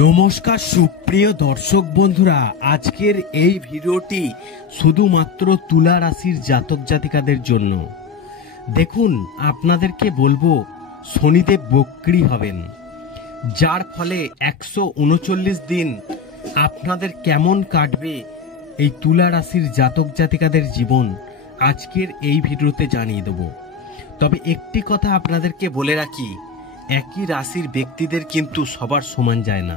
নমস্কার সুপ্রিয় দর্শক বন্ধুরা, আজকের এই ভিডিওটি শুধুমাত্র তুলা রাশির জাতক জাতিকাদের জন্য। দেখুন, আপনাদেরকে বলবো শনিদেব বক্রী হবেন, যার ফলে 139 দিন আপনাদের কেমন কাটবে এই তুলা রাশির জাতক জাতিকাদের জীবন আজকের এই ভিডিওতে জানিয়ে দেব। তবে একটি কথা আপনাদেরকে বলে রাখি, একই রাশির ব্যক্তিদের কিন্তু সবার সমান যায় না।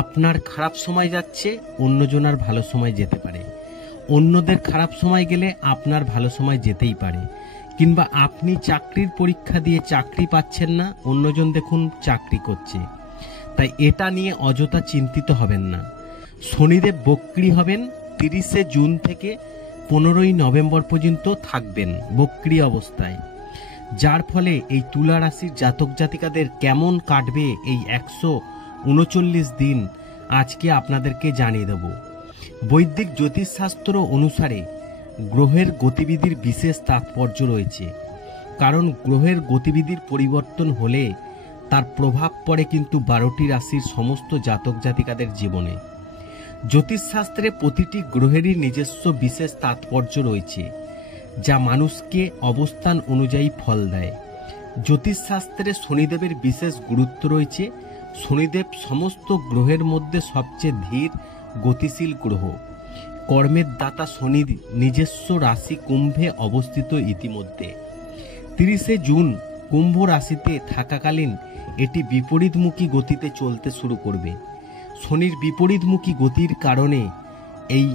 আপনার খারাপ সময় যাচ্ছে, অন্যজনের ভালো সময় যেতে পারে। অন্যদের খারাপ সময় গেলে আপনার ভালো সময় যেতেই পারে। কিংবা আপনি চাকরির পরীক্ষা দিয়ে চাকরি পাচ্ছেন না, অন্যজন দেখুন চাকরি করছে। তাই এটা নিয়ে অযথা চিন্তিত হবেন না। শনিদেব বক্রী হবেন 30শে জুন থেকে 15ই নভেম্বর পর্যন্ত থাকবেন বক্রী অবস্থায়, যার ফলে এই তুলা রাশির জাতক জাতিকাদের কেমন কাটবে এই 139 দিন আজকে আপনাদেরকে জানিয়ে দেব। বৈদিক জ্যোতিষশাস্ত্র অনুসারে গ্রহের গতিবিধির বিশেষ তাৎপর্য রয়েছে, কারণ গ্রহের গতিবিধির পরিবর্তন হলে তার প্রভাব পড়ে কিন্তু 12টি রাশির সমস্ত জাতক জাতিকাদের জীবনে। জ্যোতিষশাস্ত্রে প্রতিটি গ্রহেরই নিজস্ব বিশেষ তাৎপর্য রয়েছে, যা মানুষকে অবস্থান অনুযায়ী ফল দেয়। জ্যোতিষশাস্ত্রে শনিদেবের বিশেষ গুরুত্ব রয়েছে। শনিদেব সমস্ত গ্রহের মধ্যে সবচেয়ে ধীর গতিশীল গ্রহ। কর্মের দাতা শনি নিজস্ব রাশি কুম্ভে অবস্থিত। ইতিমধ্যে 30শে জুন কুম্ভ রাশিতে থাকাকালীন এটি বিপরীতমুখী গতিতে চলতে শুরু করবে। শনির বিপরীতমুখী গতির কারণে এই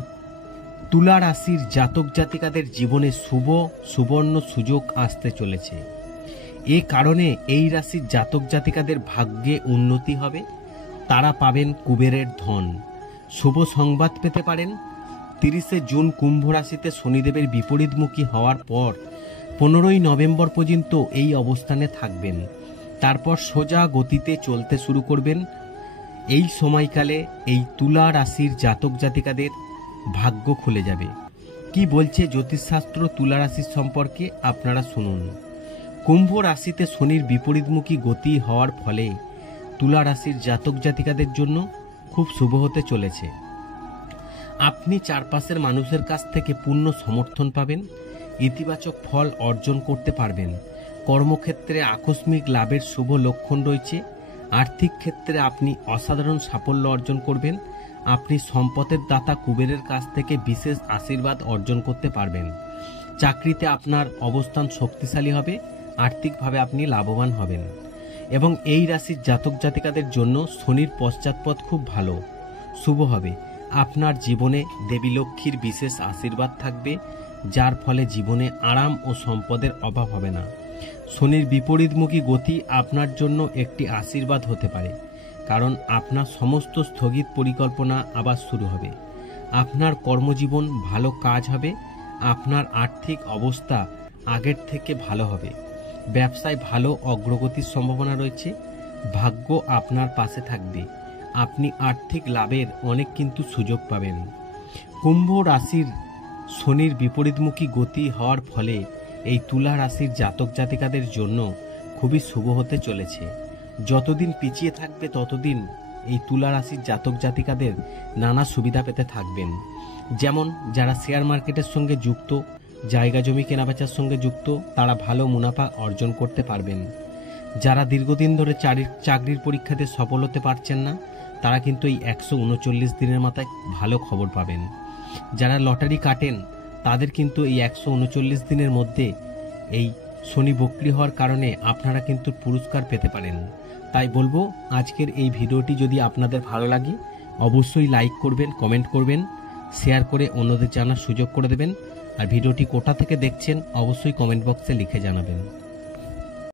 তুলা রাশির জাতক জাতিকাদের জীবনে শুভ সুবর্ণ সুযোগ আসতে চলেছে। এ কারণে এই রাশির জাতক জাতিকাদের ভাগ্যে উন্নতি হবে। তারা পাবেন কুবেরের ধন। শুভ সংবাদ পেতে পারেন। 30শে জুন কুম্ভ রাশিতে শনিদেবের বিপরীতমুখী হওয়ার পর 15ই নভেম্বর পর্যন্ত এই অবস্থানে থাকবেন। তারপর সোজা গতিতে চলতে শুরু করবেন। এই সময়কালে এই তুলা রাশির জাতক জাতিকাদের ভাগ্য খুলে যাবে। কি বলছে জ্যোতিষশাস্ত্র তুলা রাশির সম্পর্কে আপনারা শুনুন। কুম্ভ রাশিতে শনির বিপরীতমুখী গতি হওয়ার ফলে তুলা রাশির জাতক জাতিকাদের জন্য খুব শুভ হতে চলেছে। আপনি চারপাশের মানুষের কাছ থেকে পূর্ণ সমর্থন পাবেন। ইতিবাচক ফল অর্জন করতে পারবেন। কর্মক্ষেত্রে আকস্মিক লাভের শুভ লক্ষণ রয়েছে। আর্থিক ক্ষেত্রে আপনি অসাধারণ সাফল্য অর্জন করবেন। আপনি সম্পদের দাতা কুবেরের কাছ থেকে বিশেষ আশীর্বাদ অর্জন করতে পারবেন। চাকরিতে আপনার অবস্থান শক্তিশালী হবে। আর্থিকভাবে আপনি লাভবান হবেন। এবং এই রাশির জাতক জাতিকাদের জন্য শনির পশ্চাৎপদ খুব ভালো, শুভ হবে। আপনার জীবনে দেবী লক্ষ্মীর বিশেষ আশীর্বাদ থাকবে, যার ফলে জীবনে আরাম ও সম্পদের অভাব হবে না। শনির বিপরীতমুখী গতি আপনার জন্য একটি আশীর্বাদ হতে পারে, কারণ আপনার সমস্ত স্থগিত পরিকল্পনা আবার শুরু হবে। আপনার কর্মজীবন ভালো কাজ হবে। আপনার আর্থিক অবস্থা আগের থেকে ভালো হবে। ব্যবসায় ভালো অগ্রগতির সম্ভাবনা রয়েছে। ভাগ্য আপনার পাশে থাকবে। আপনি আর্থিক লাভের অনেক কিন্তু সুযোগ পাবেন। কুম্ভ রাশির শনির বিপরীতমুখী গতি হওয়ার ফলে এই তুলা রাশির জাতক জাতিকাদের জন্য খুবই শুভ হতে চলেছে। যতদিন পিছিয়ে থাকবে ততদিন এই তুলা রাশির জাতক জাতিকাদের নানা সুবিধা পেতে থাকবেন। যেমন যারা শেয়ার মার্কেটের সঙ্গে যুক্ত, জায়গা জমি কেনাবেচার সঙ্গে যুক্ত, তারা ভালো মুনাফা অর্জন করতে পারবেন। যারা দীর্ঘদিন ধরে চাকরির পরীক্ষাতে সফল হতে পারছেন না, তারা কিন্তু এই 139 দিনের মাথায় ভালো খবর পাবেন। যারা লটারি কাটেন, তাদের কিন্তু এই 139 দিনের মধ্যে এই শনি বক্রী হওয়ার কারণে আপনারা কিন্তু পুরস্কার পেতে পারেন। তাই বলবো, আজকের এই ভিডিওটি যদি আপনাদের ভালো লাগে অবশ্যই লাইক করবেন, কমেন্ট করবেন, শেয়ার করে অন্যদের জানার সুযোগ করে দেবেন। আর ভিডিওটি কোথা থেকে দেখছেন অবশ্যই কমেন্ট বক্সে লিখে জানাবেন।